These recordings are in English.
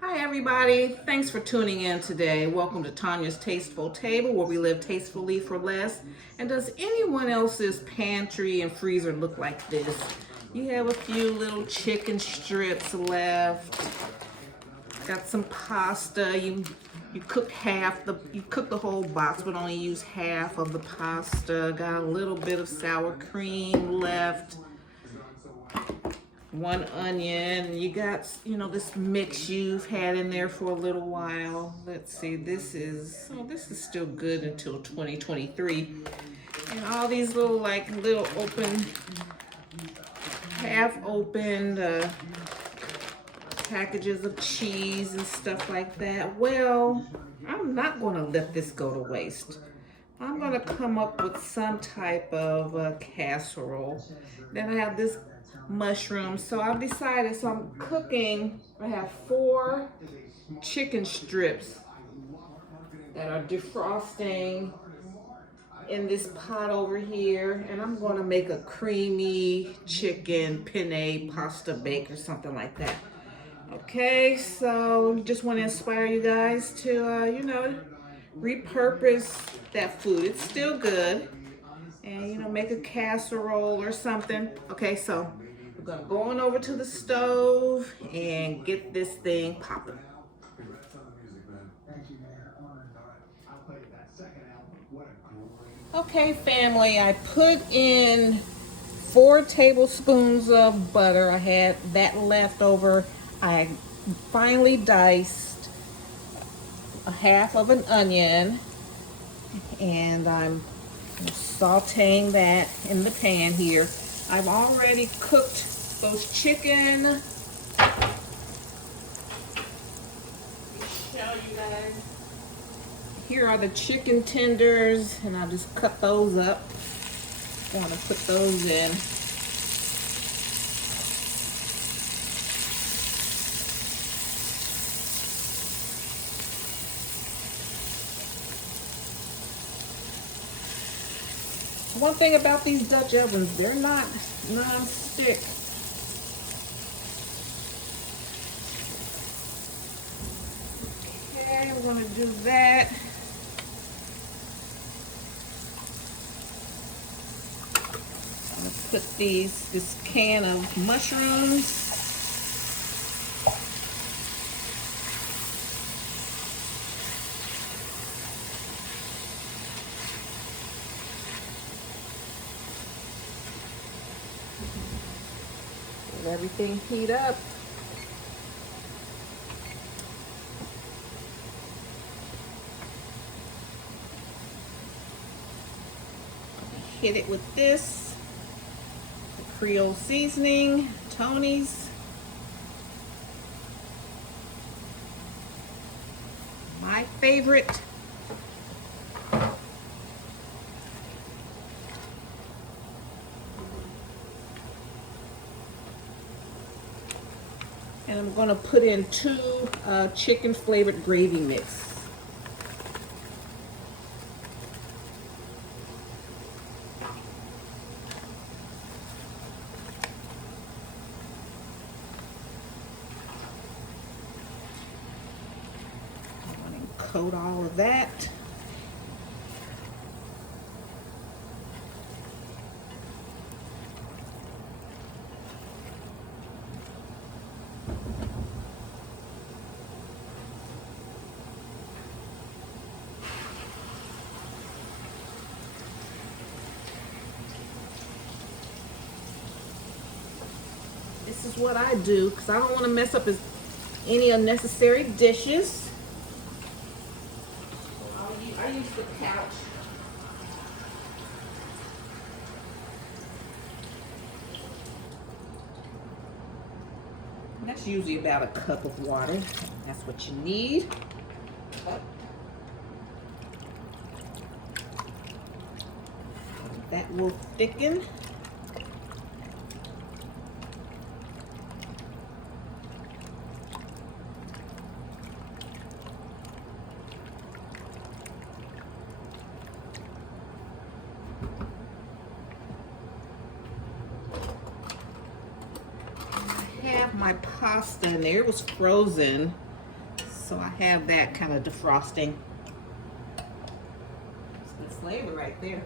Hi everybody, thanks for tuning in today. Welcome to Tanya's Tasteful Table, where we live tastefully for less. And does anyone else's pantry and freezer look like this? You have a few little chicken strips left. Got some pasta. You cook the whole box, but only use half of the pasta. Got a little bit of sour cream left. One onion. You got, this mix you've had in there for a little while. Let's see, this is still good until 2023. And all these little open, half opened packages of cheese and stuff like that. Well, I'm not going to let this go to waste. I'm going to come up with some type of casserole. Then I have this mushrooms. So I've decided, so I'm cooking, I have 4 chicken strips that are defrosting in this pot over here, and I'm going to make a creamy chicken penne pasta bake or something like that. Okay, so just want to inspire you guys to repurpose that food. It's still good, and make a casserole or something. Okay, so we're gonna go on over to the stove and get this thing popping. Okay, family, I put in 4 tablespoons of butter. I had that left over. I finely diced a half of an onion, and I'm sauteing that in the pan here. I've already cooked those chicken. Let me show you guys. Here are the chicken tenders, and I'll just cut those up. I want to put those in. One thing about these Dutch ovens, they're not non-stick. Okay, we're gonna do that. I'm gonna put this can of mushrooms. Let everything heat up. Hit it with this, the Creole seasoning, Tony's. My favorite. And I'm going to put in 2 chicken flavored gravy mix. I'm going to coat all of that. This is what I do because I don't want to mess up any unnecessary dishes. I use the couch. And that's usually about a cup of water. That's what you need. That will thicken. have my pasta in there. It was frozen, so I have that kind of defrosting. It's good flavor right there.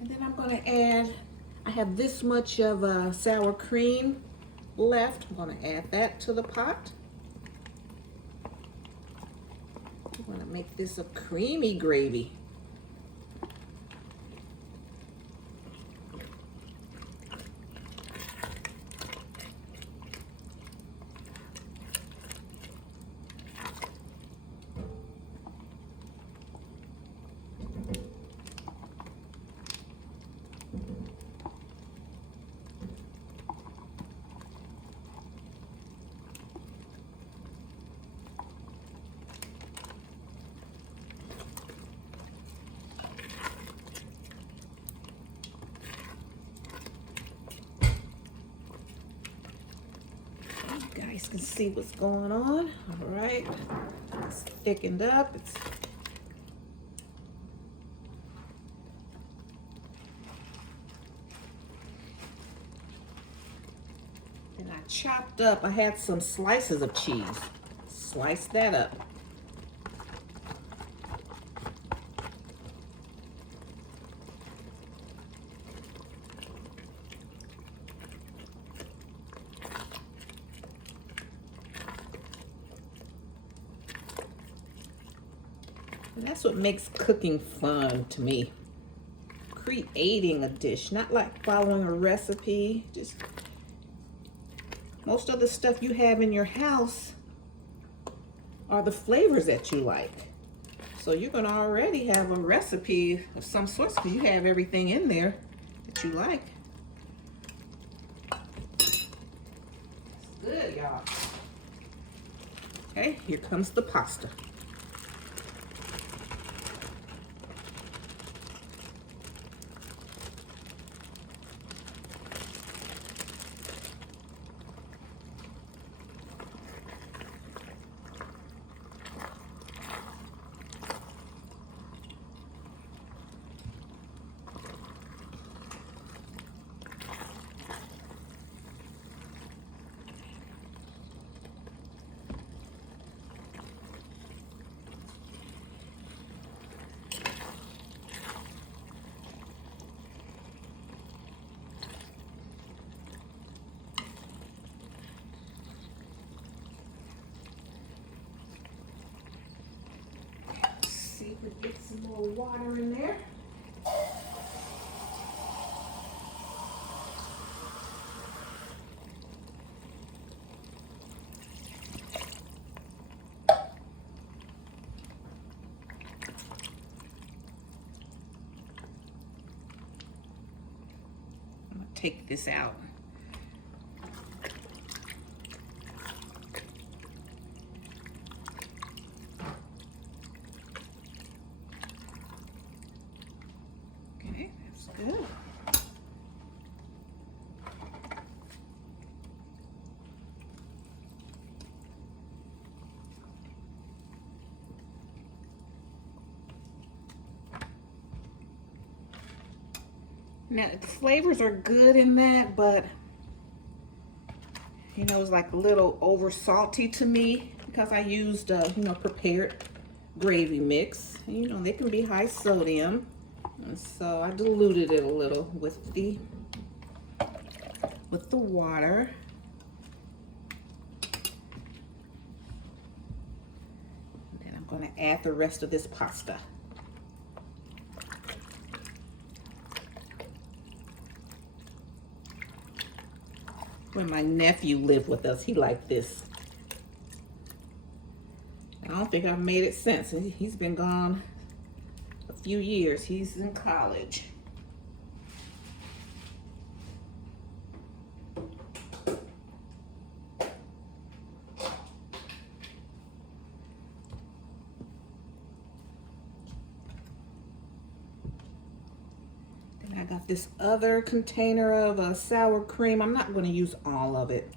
And then I'm going to add, I have this much of sour cream left. I'm going to add that to the pot. I'm going to make this a creamy gravy. You guys can see what's going on. All right, it's thickened up. And I chopped up, I had some slices of cheese. Slice that up. And that's what makes cooking fun to me. Creating a dish, not like following a recipe. Just most of the stuff you have in your house are the flavors that you like. So you're gonna already have a recipe of some sorts because you have everything in there that you like. It's good, y'all. Okay, here comes the pasta. See if we get some more water in there. I'm gonna take this out. Okay, that's good. Now, the flavors are good in that, but you know, it's like a little over salty to me because I used, prepared gravy mix. You know, they can be high sodium. And so I diluted it a little with the water. And then I'm going to add the rest of this pasta. When my nephew lived with us, he liked this. I don't think I've made it since. He's been gone a few years. He's in college. Then I got got this other container of sour cream. I'm not going to use all of it.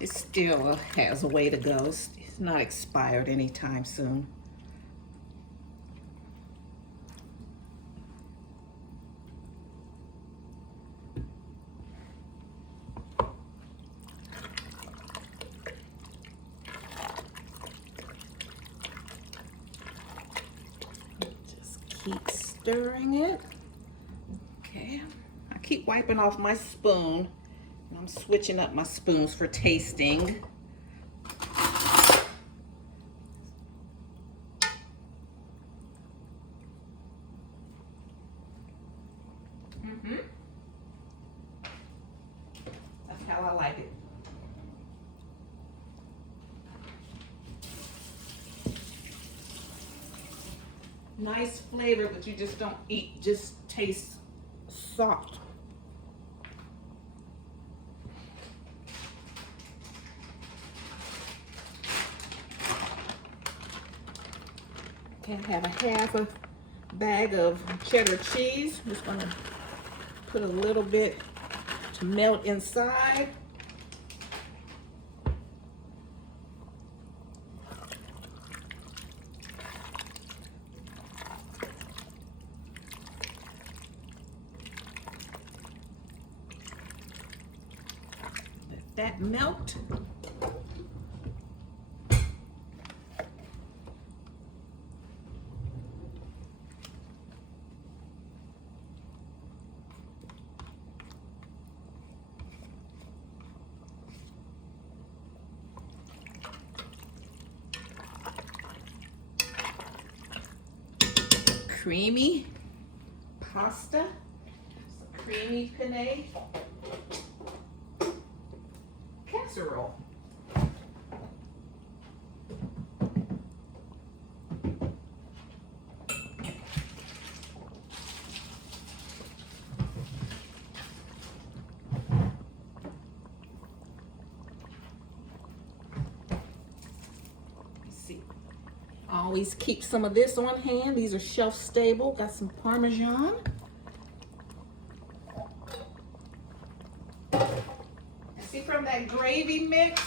It still has a way to go. It's not expired anytime soon. Keep stirring it. Okay, I keep wiping off my spoon. I'm switching up my spoons for tasting. That's how I like it. Nice flavor, but you just don't eat, just tastes soft. Okay, I have a half a bag of cheddar cheese. I'm just gonna put a little bit to melt inside. That melt. Creamy pasta, creamy penne. Casserole. Let's see. Always keep some of this on hand. These are shelf stable. Got some Parmesan. See, from that gravy mix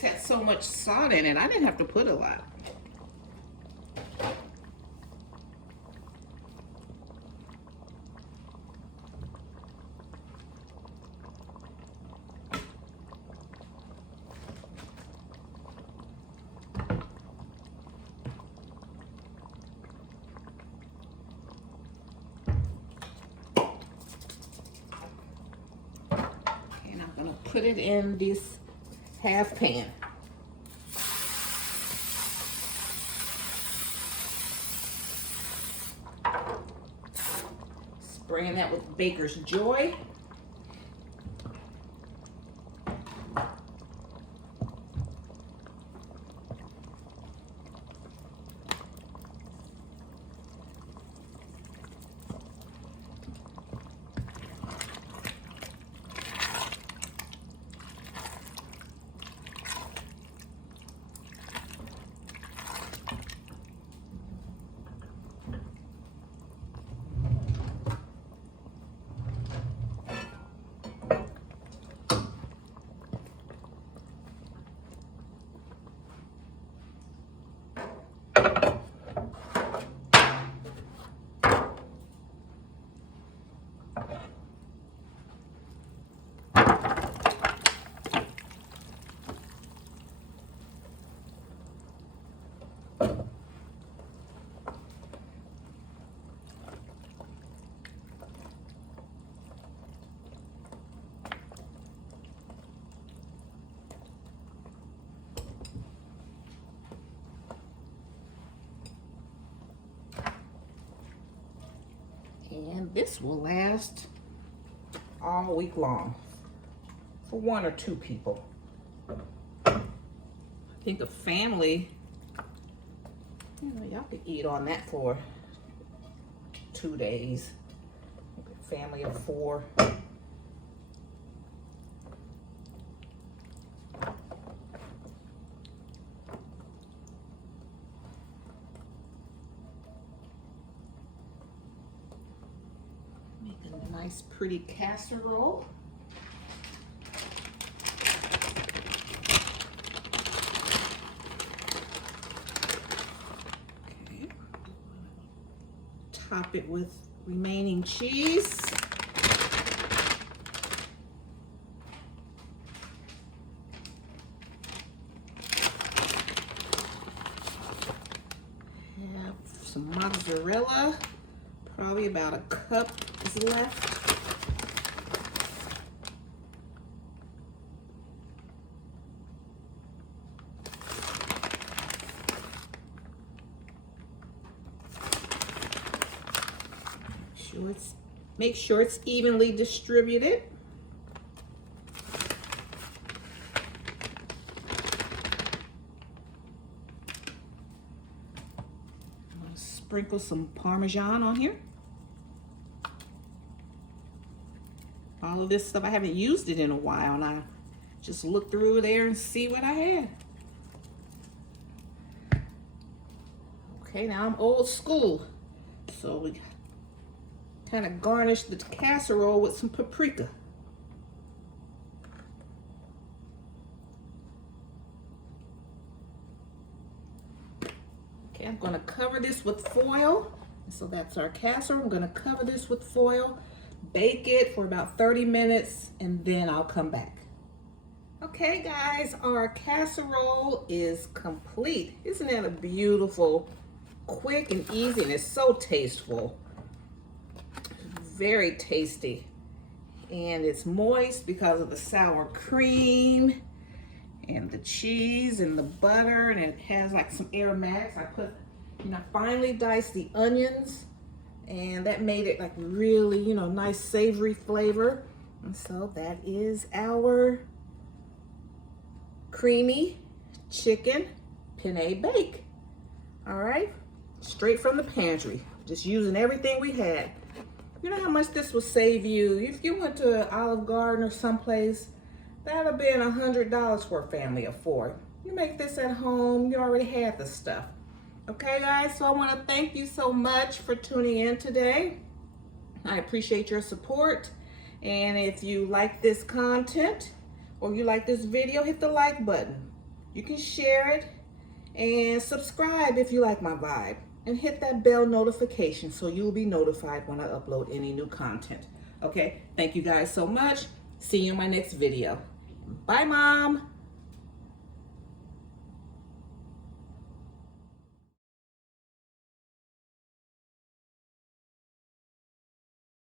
had so much salt in it. I didn't have to put a lot. Put it in this half pan. Spraying that with Baker's Joy. And this will last all week long for 1 or 2 people. I think a family, y'all could eat on that for 2 days. A family of 4. And a nice pretty casserole. Okay. Top it with remaining cheese. Have some mozzarella. Probably about a cup is left. Make sure it's evenly distributed. I'm going to sprinkle some Parmesan on here. All of this stuff, I haven't used it in a while, and I just look through there and see what I had. Okay, now I'm old school, so we kind of garnish the casserole with some paprika. Okay, I'm going to cover this with foil. So that's our casserole. I'm going to cover this with foil, bake it for about 30 minutes, and then I'll come back. Okay guys, our casserole is complete. Isn't that a beautiful, quick and easy, and it's so tasteful. Very tasty, and it's moist because of the sour cream and the cheese and the butter, and it has like some aromatics. I put, finely diced the onions, and that made it like really, nice savory flavor. And so that is our creamy chicken penne bake. All right, straight from the pantry, just using everything we had. You know how much this will save you? If you went to Olive Garden or someplace, that would have been $100 for a family of 4. You make this at home, you already had the stuff. Okay guys, so I want to thank you so much for tuning in today. I appreciate your support. And if you like this content or you like this video, hit the like button. You can share it and subscribe if you like my vibe. And hit that bell notification so you'll be notified when I upload any new content. Okay, thank you guys so much. See you in my next video. Bye, Mom.